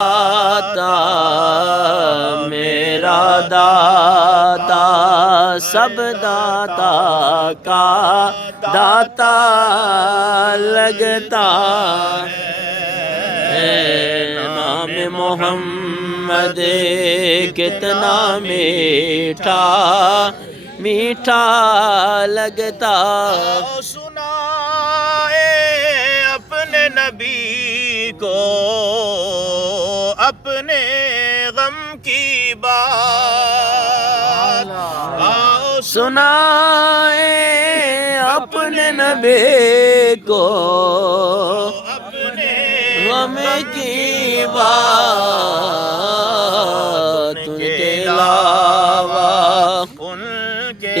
दाता मेरा दाता सब दाता का दाता लगता है। नाम मोहम्मद कितना मीठा मीठा लगता। सुनाए अपने नबी को अपने गम की बात। आओ सुनाए अपने नबी को अपने गम की बात। उनके अलावा उनके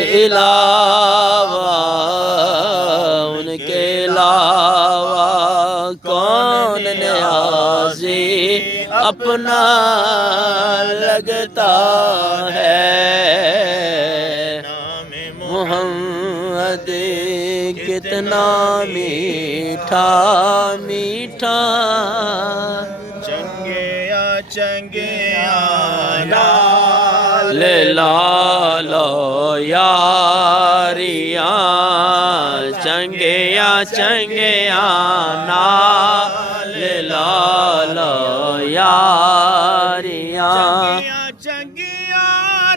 उनके अलावा कौन न्याज़ी अपना लगता है। मोहम्मद कितना मीठा मीठा। चंगे ले लो यारियाँ चंगे ना ले लो यारियाँ चंगिया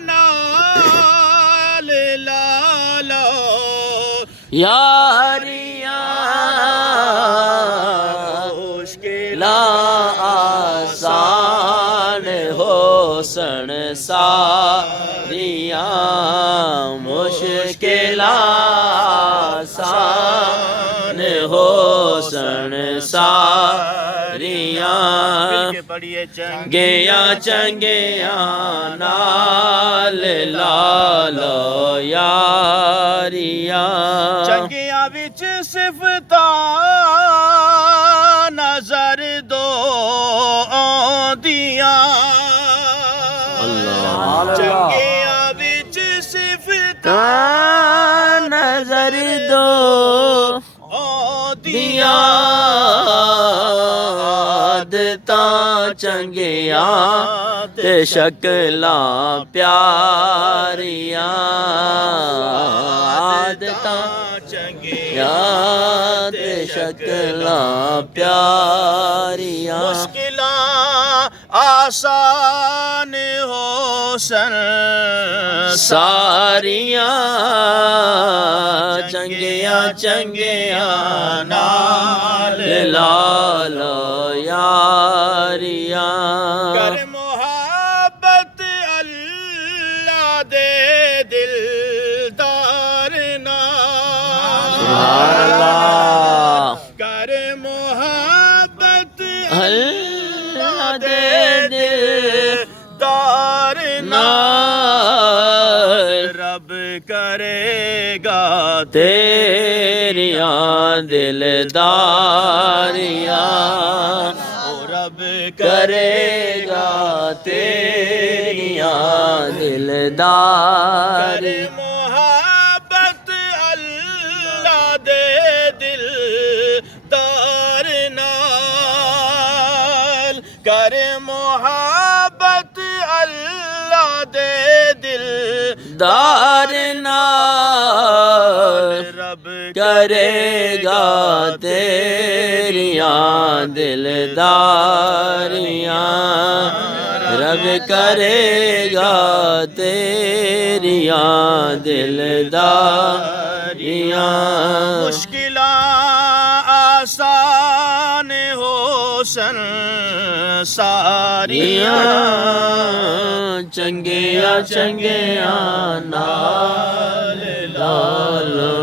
नाल लालो यारियाँ मुश्किल आसान हो संसारियाँ मुश्किल आसान हो संसारियाँ। पढ़िए चंगिया नाल लालो यारियाँ। चंगिया विच सिफता नजर दो आंदियां। चंगिया विच सिफता नजर दो दिया आदतां चंगिया ते शक्लां प्यारियां। आदतां चंगिया ते शक्लां प्यारियां। मुश्किलां आसान हो सारियां चंगिया नाल लालो यारियां। कर मोहब्बत अल्लाह दे दिलदार नाल। कर मोहब्बत अल्लाह दे दिलदार नाल। रब करेगा तेरियां दिलदारियां। रब करेगा तेरियां दिलदार। मोहब्बत अल्लाह दे दिलदार नाल। कर मोहब्बत अल्लाह दे दिलदार नाल। रब करेगा तेरियां दिलदारियां। रब करेगा तेरियां दिलदारियां। मुश्किलां आसान हो संसारियां। चंगिया नाल लालो